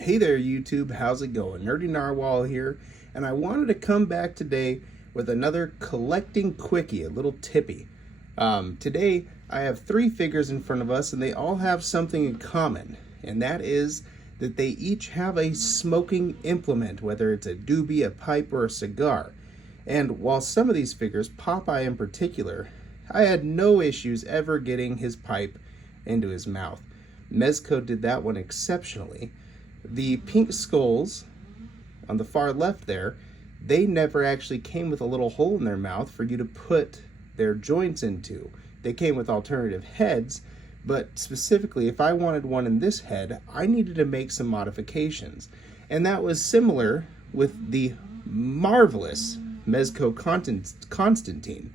Hey there, YouTube. How's it going? Nerdy Narwhal here, and I wanted to come back today with another collecting quickie, a little tippy. Today, I have three figures in front of us, and they all have something in common, and that is that they each have a smoking implement, whether it's a doobie, a pipe, or a cigar. And while some of these figures, Popeye in particular, I had no issues ever getting his pipe into his mouth. Mezco did that one exceptionally. The pink skulls on the far left there, they never actually came with a little hole in their mouth for you to put their joints into. They came with alternative heads, but specifically if I wanted one in this head, I needed to make some modifications. And that was similar with the marvelous Mezco Constantine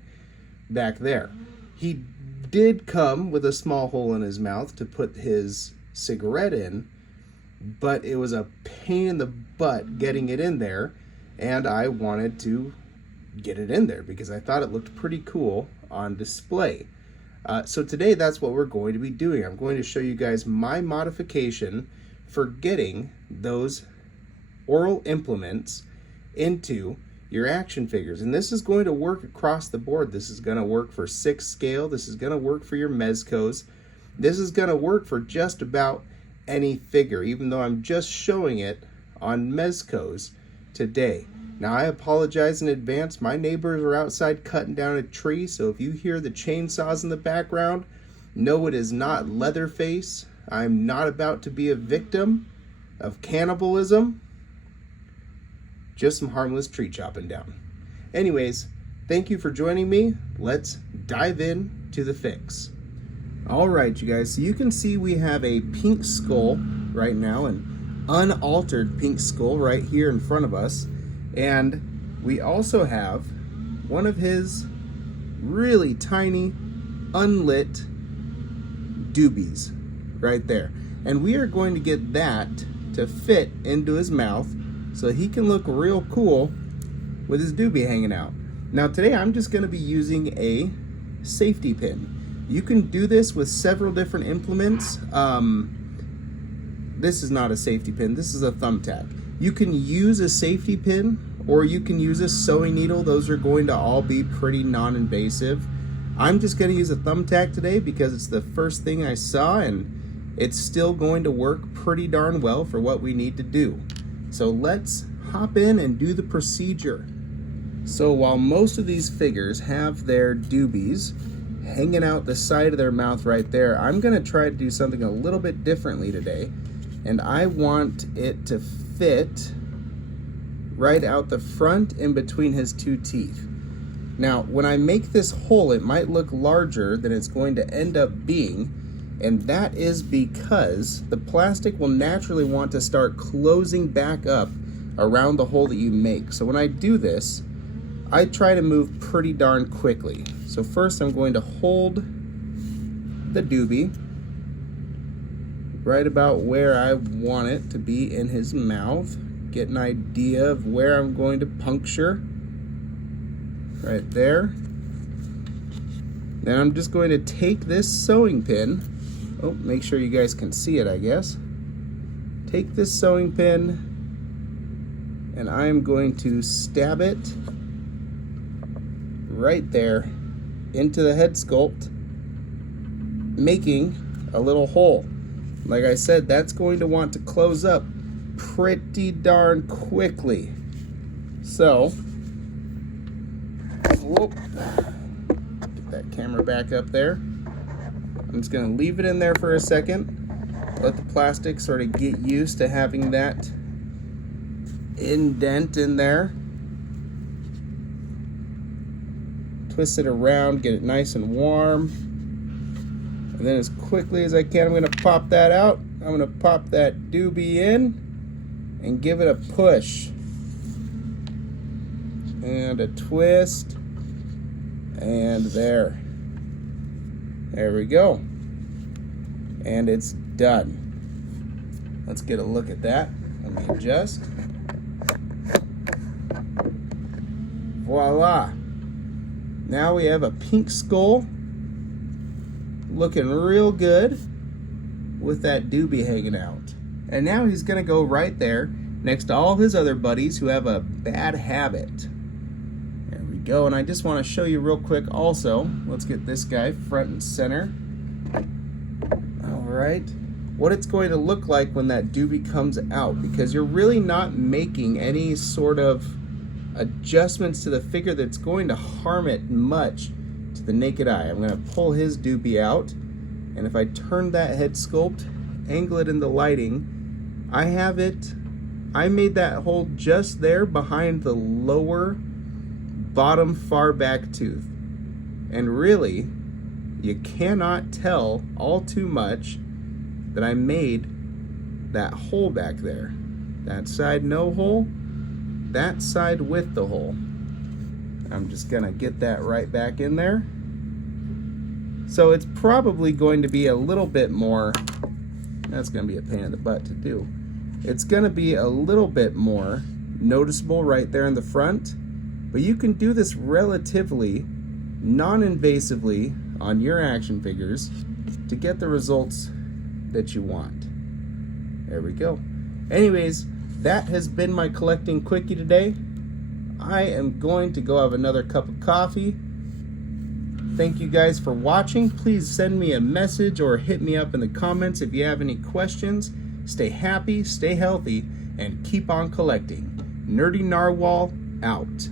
back there. He did come with a small hole in his mouth to put his cigarette in, but it was a pain in the butt getting it in there, and I wanted to get it in there because I thought it looked pretty cool on display. So today that's what we're going to be doing. I'm going to show you guys my modification for getting those oral implements into your action figures. And this is going to work across the board. This is going to work for 6 scale. This is going to work for your Mezcos. This is going to work for just about any figure, even though I'm just showing it on Mezcos today. Now I apologize in advance. My neighbors are outside cutting down a tree, so if you hear the chainsaws in the background, no, it is not Leatherface. I'm not about to be a victim of cannibalism. Just some harmless tree chopping down. Anyways, thank you for joining me. Let's dive in to the fix. All right, you guys, so you can see we have a pink skull right now, an unaltered pink skull right here in front of us. And we also have one of his really tiny, unlit doobies right there. And we are going to get that to fit into his mouth so he can look real cool with his doobie hanging out. Now today I'm just going to be using a safety pin. You can do this with several different implements. This is not a safety pin, this is a thumbtack. You can use a safety pin or you can use a sewing needle. Those are going to all be pretty non-invasive. I'm just going to use a thumbtack today because it's the first thing I saw and it's still going to work pretty darn well for what we need to do. So let's hop in and do the procedure. So while most of these figures have their doobies hanging out the side of their mouth right there, I'm gonna try to do something a little bit differently today, and I want it to fit right out the front in between his 2 teeth. Now when I make this hole, it might look larger than it's going to end up being, and that is because the plastic will naturally want to start closing back up around the hole that you make. So when I do this, I try to move pretty darn quickly. So first I'm going to hold the doobie right about where I want it to be in his mouth. Get an idea of where I'm going to puncture. Right there. Then I'm just going to take this sewing pin. Oh, make sure you guys can see it, I guess. Take this sewing pin and I'm going to stab it right there into the head sculpt, making a little hole. Like I said, that's going to want to close up pretty darn quickly. So, whoop, get that camera back up there. I'm just going to leave it in there for a second, let the plastic sort of get used to having that indent in there. Twist it around, get it nice and warm. And then as quickly as I can, I'm going to pop that out. I'm going to pop that doobie in and give it a push. And a twist. And there. There we go. And it's done. Let's get a look at that. Let me adjust. Voila. Now we have a pink skull looking real good with that doobie hanging out. And now he's gonna go right there next to all his other buddies who have a bad habit. There we go, and I just wanna show you real quick also, let's get this guy front and center. All right, what it's going to look like when that doobie comes out, because you're really not making any sort of adjustments to the figure that's going to harm it much to the naked eye. I'm gonna pull his doobie out, and if I turn that head sculpt, angle it in the lighting, I made that hole just there behind the lower bottom far back tooth. And really, you cannot tell all too much that I made that hole back there. That side no hole, that side with the hole. I'm just gonna get that right back in there. So it's probably going to be a little bit more, that's gonna be a pain in the butt to do. It's gonna be a little bit more noticeable right there in the front, but you can do this relatively non-invasively on your action figures to get the results that you want. There we go. Anyways, that has been my collecting quickie today. I am going to go have another cup of coffee. Thank you guys for watching. Please send me a message or hit me up in the comments if you have any questions. Stay happy, stay healthy, and keep on collecting. Nerdy Narwhal out.